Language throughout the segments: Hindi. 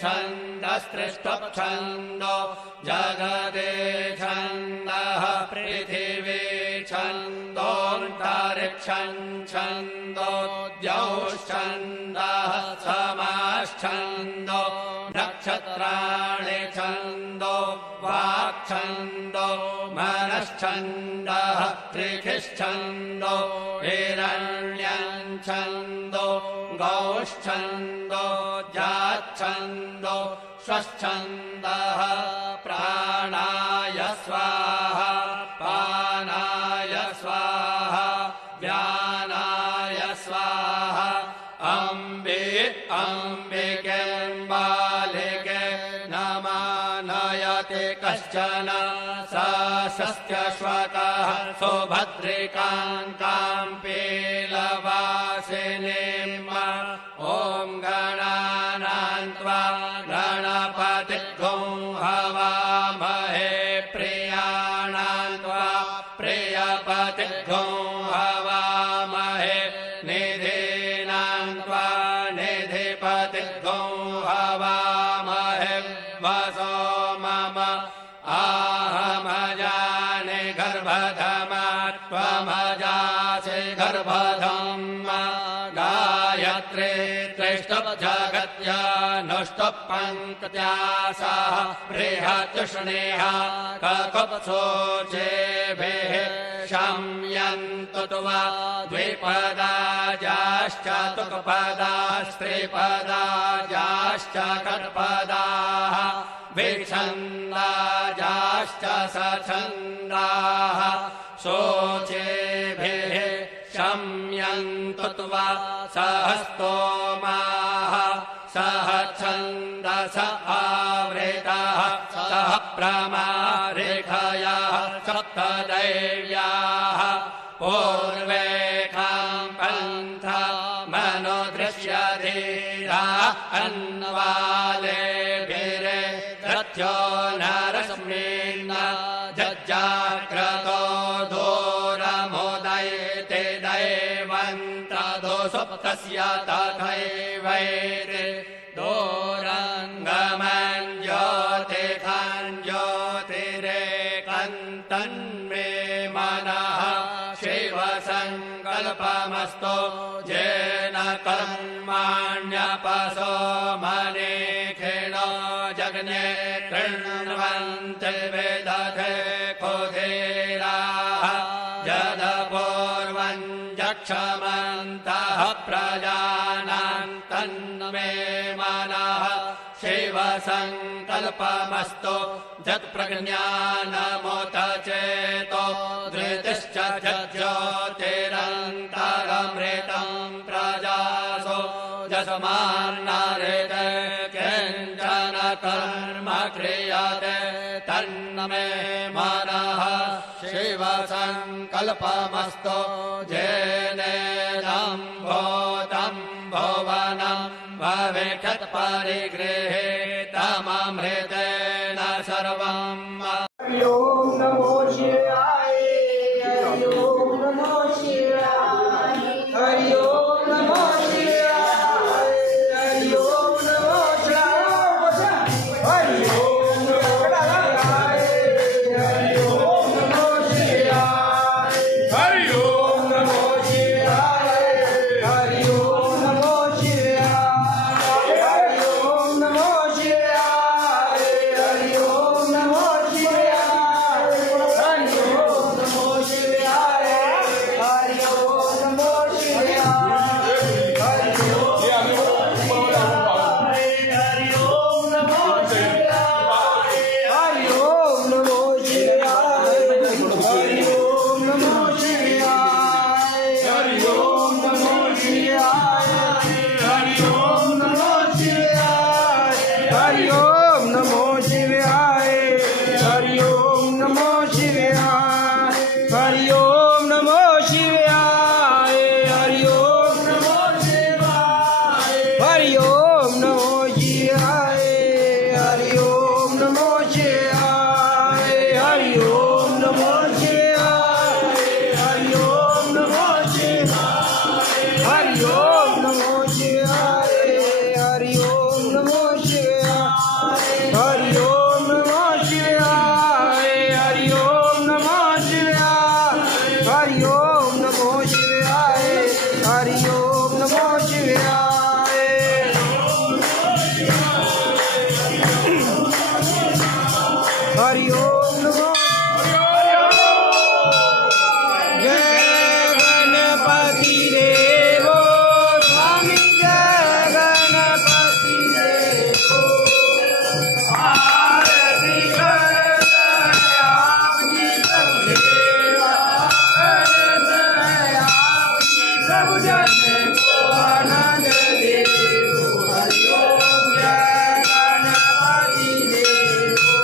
छन्दस्त्रिष्टुप्छन्दो जगदे छन्दः पृथिवी छन्दोऽन्तरिक्षम् छन्दो द्यौश्छन्दः समाश्छन्दो नक्षत्राणि छन्दो वाक्छन्दो मनश्छन्दः त्रिखिश्छन्दो हिरण्यम् छन्दो गौश्छन्दो जाच्छन्दो स्वच्छन्दः प्राणाय स्वाहा पानाय स्वाहा व्यानाय स्वाहा अम्बे अम्बिके बालिके नमानयते कश्चन सशस्त्यश्वकः सुभद्रिकां पीलवासिनीम् ॐ गणानां त्वा गणपतिं हवामहे प्रियाणां त्वा प्रियपतिं हवामहे निधीनां त्वा निधिपतिं हवामहे वसो मम आहमजाने गर्भधमा त्वमजासि गर्भधम् गायत्री त्रिष्टुप्जगत्यानुष्टुप्पङ्क्त्या सह बृहत्युष्णेहा ककुत्सोचेभिः शम्यन्तु त्वा द्विपदाजाश्च तुक्पदास्त्रिपदाजाश्च षट्पदाः विच्छन्दाजाश्च सछन्दाः शोचेभिः शम्यन्तु त्वा सहस्तोमाः सह छन्दस आवृतः सह प्रमारिखयः सप्तदैव्याः पूर्वेकां पन्था मनोदृश्यधीरा अन्वालेभिरे रथ्यो नरस्मिन् जज्जाग्रतो दूरमुदयते दैवन्तदो सुप्तस्य तथैवैते दूरङ्गमन् ज्योतिखान् ज्योतिरेकन्तन्मे मनः शिवसङ्कल्पमस्तु येन कर्माण्यपसो मनीखिणो जग्ने कृण्वन्ति विदधे कुधीराः यदपूर्वम् जक्षमन्तः प्रजानां तन्मे मनः शिवसङ्कल्पमस्तु यत्प्रज्ञानमुत चेतो धृतिश्च ज्योतिरन्तरमृतं प्रजासो यस्मान्नरेते किञ्चन कर्म क्रियते तन्मे मनः शिवसङ्कल्पमस्तु येनेदं भूतं भुवनं भवेत्परिगृहीतममृतेन सर्वम् हरि ओम नमो शिवाय हरि ओम नमो शिवाय हरि ओम नमो शिवाय हरि ओम नमो शिवाय हरि ओम नमो शिवाय हरि ओम नमो शिवाय हरि ओम नमो शिवाय हरि ओम नमो शिवाय हरि ओम नमो शिवाय हरि ओम नमो शिवाय हरि ओम नमः शिवाय हरि ओम नमः शिवाय हरि ओम नमः शिवाय हरि ओम नमः शिवाय हरि ओम नमः जय गणपति देवो स्वामी जय गणपति देवो आरती करते आपकी सब सेवा करते आपकी सब जन को आनंद देवो हरि ओम जय गणपति देवो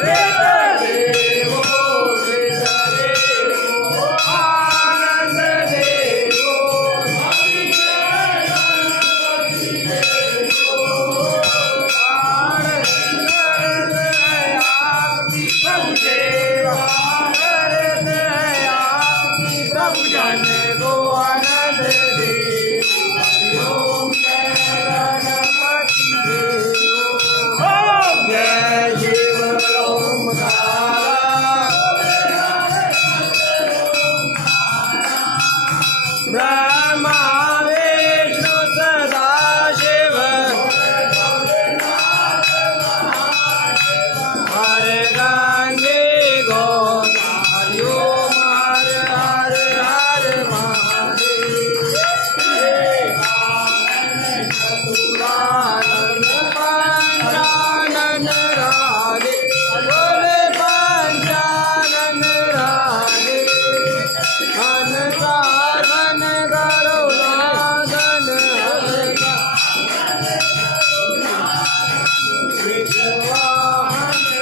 वेद देवो वेद देवो आनंद देवो स्वामी जय गणपति देवो आरती करते आपकी सब सेवा करते आपकी सब जन को आनंद देवो हरि ओम जय गणपति देवो ओम जय शिव ब्रह्मा विष्णु सदा शिव हर गंगे गोदावरी ओम हर हर हर महादेव चतुरानन पंचानन राधे बोले पंचानन राधे धन साधन करो साधन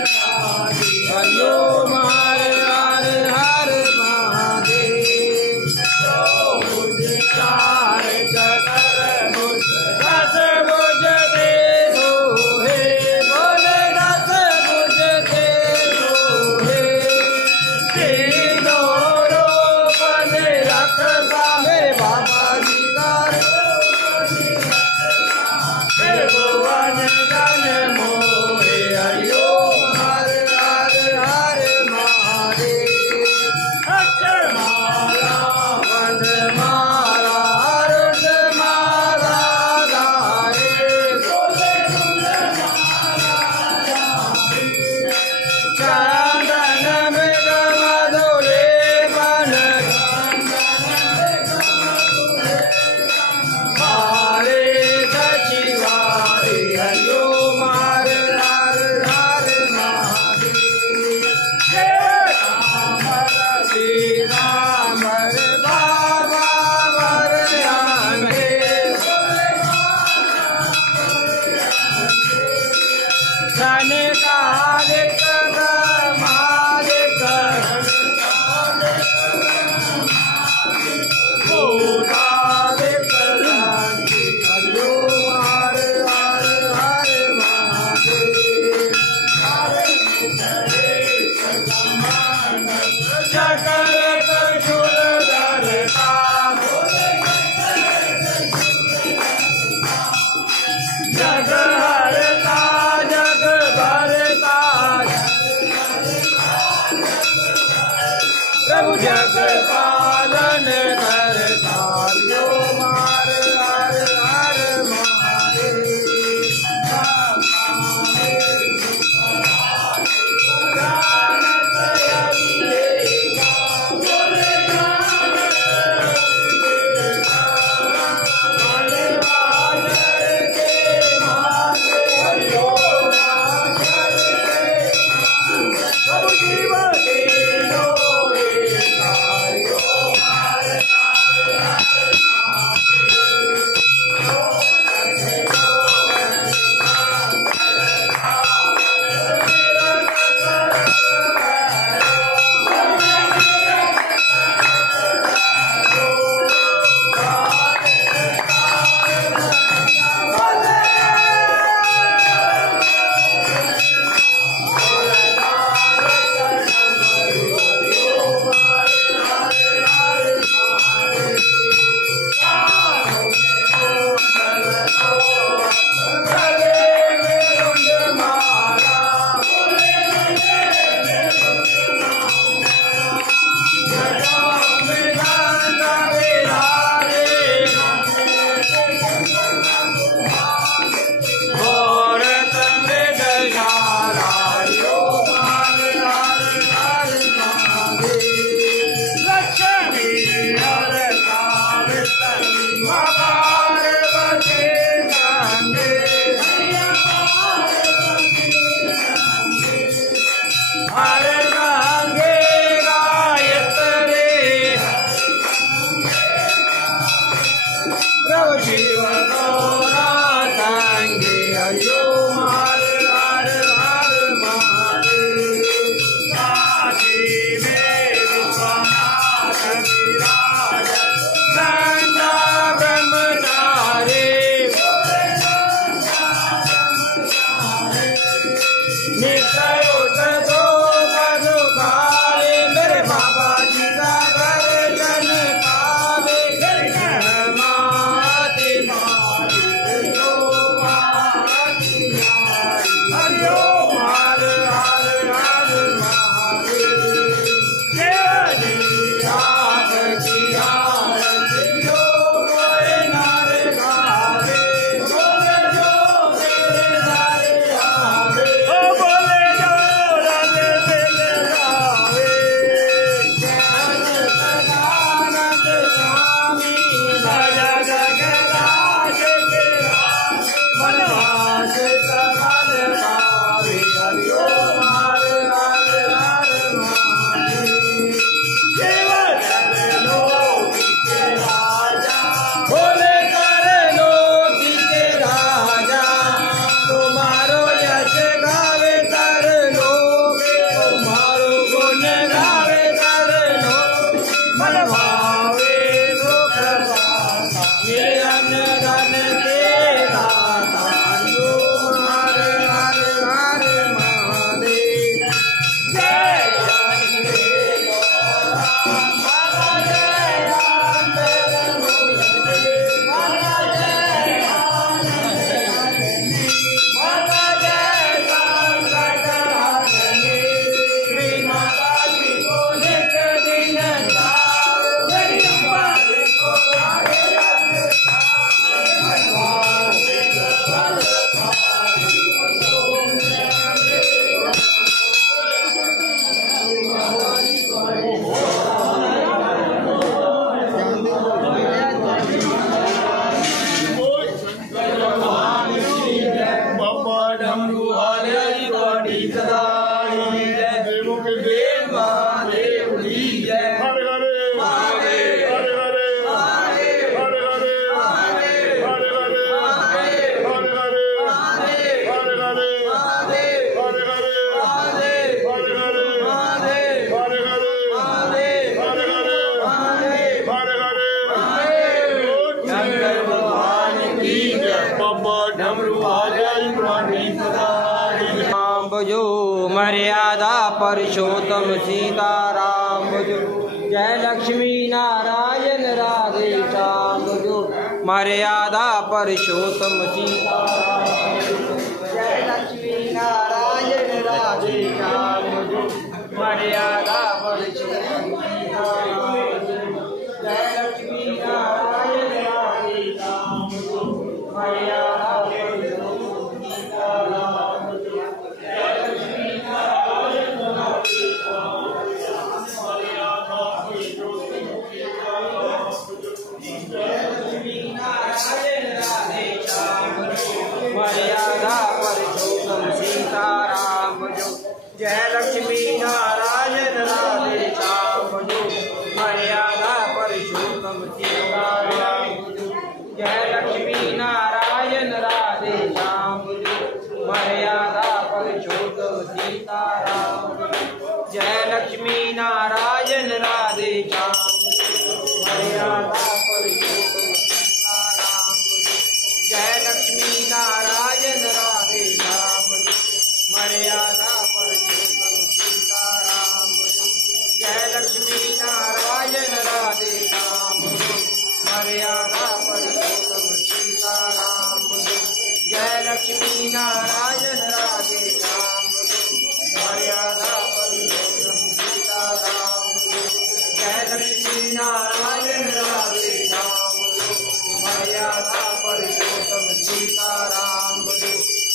हरि ओम हर हर हर महादेव चार चकर भुज दस भुज दे सोहे बोले दस भुज दे सोहे तीनों रूप ने रखता है बाबा जी का भुवन जन मोहे हरि ओम हर हर हर महादेव अक्षर माला वंद माला अरुण माला गाए बोले चंदन मृग मधुरे मन मारे सचिवारे हरि ओम हर हर हर महादेव राम बाबा वर आने धन कालिक मालिक भूतालिक हरि ओम हर हर हर महादेव सकल कशुल धरता जग हरता जग भरता मर्यादा पुरुषोत्तम सीताराम भजो। जय लक्ष्मी नारायण राधे श्याम भजो। मर्यादा पुरुषोत्तम सीताराम भजो। जय लक्ष्मी नारायण राधे श्याम भजो। मर्यादा पुरुषोत्तम सीताराम भजो। जय लक्ष्मी नारायण राधे श्याम भजो। मर्यादा पुरुषोत्तम सीताराम भजो। मर्यादा पुरुषोत्तम सीताराम भजो। जय लक्ष्मी नारायण राधे श्याम भजो। मर्यादा पुरुषोत्तम सीताराम भजो। जय लक्ष्मी नारायण राधे श्याम भजो। मर्यादा पुरुषोत्तम सीताराम भजो। जय लक्ष्मी नारायण राधे श्याम भजो। मर्यादा पुरुषोत्तम सीताराम भजो। जय लक्ष्मी नारायण राधे श्याम भजो। मर्यादा पुरुषोत्तम सीताराम भजो। जय लक्ष्मी नारायण राधे श्याम भजो। मर्यादा पुरुषोत्तम सीताराम भजो। जय लक्ष्मी नारायण राधे श्याम भजो। मर्यादा पुरुषोत्तम सीताराम भजो। जय लक्ष्मी नारायण राधे श्याम भजो। मर्यादा पुरुषोत्तम सीताराम भजो।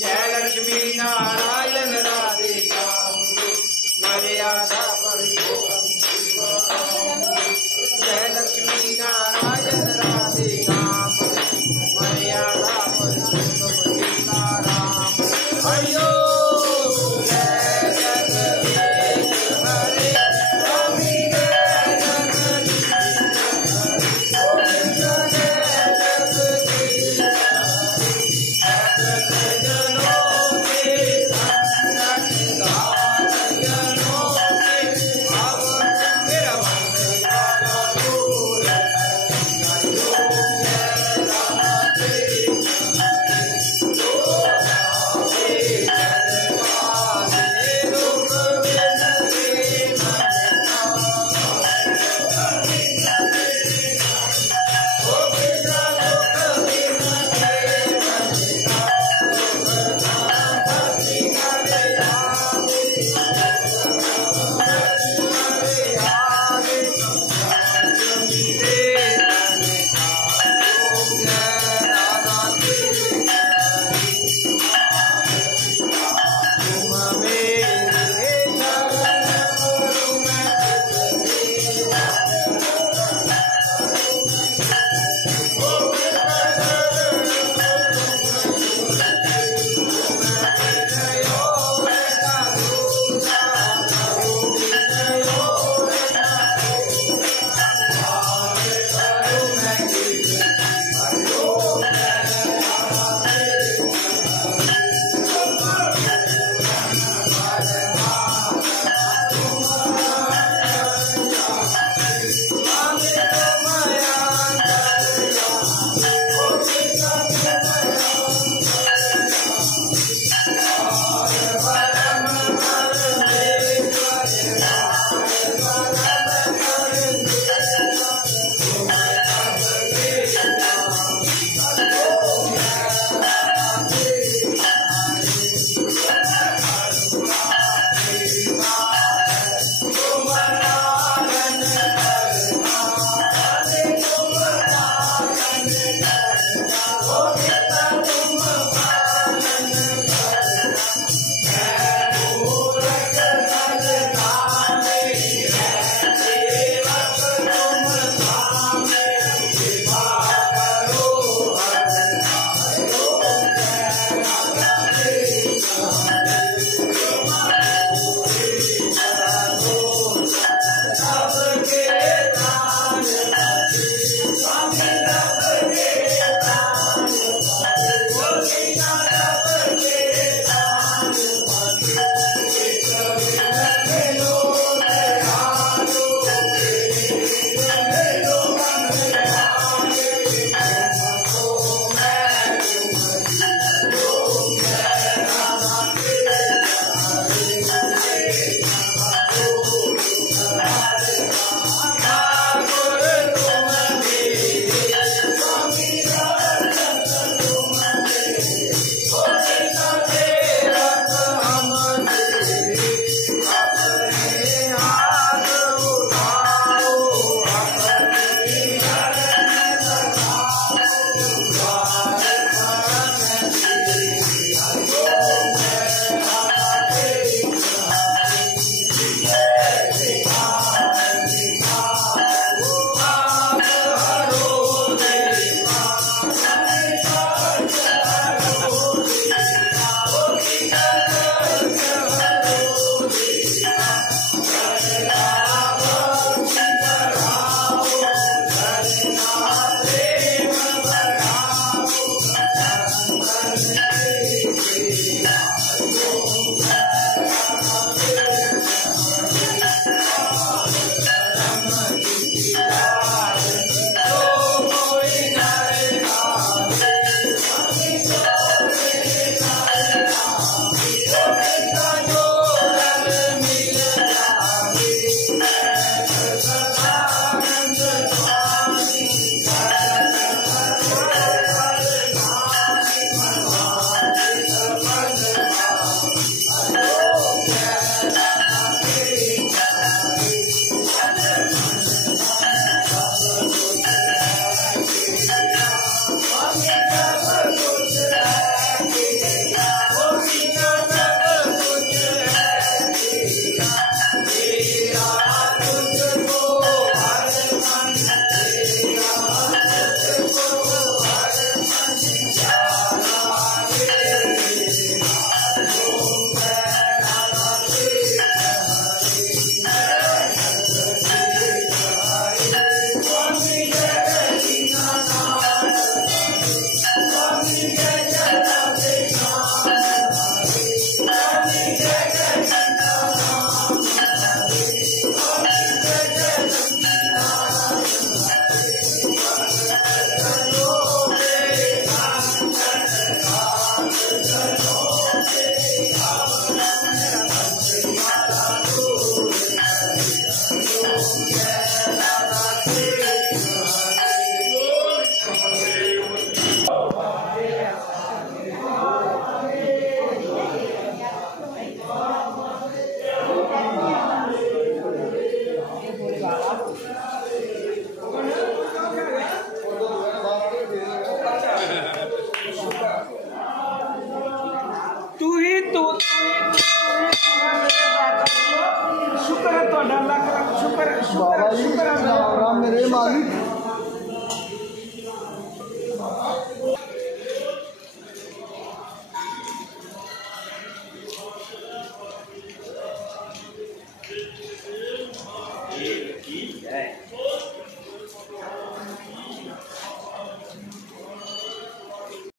जय लक्ष्मी नारायण राधे श्याम भजो। मर्यादा पुरुषोत्तम सीताराम भजो। जय लक्ष्मी नारायण राधे श्याम भजो। मर्यादा पुरुषोत्तम सीताराम हरिओ। जय शुक्र है ਤੁਹਾਡਾ ਲੱਖ ਲੱਖ ਸ਼ੁਕਰ बाबा जी ਸ਼ੁਕਰ ਹੈ राम राम मेरे मालिक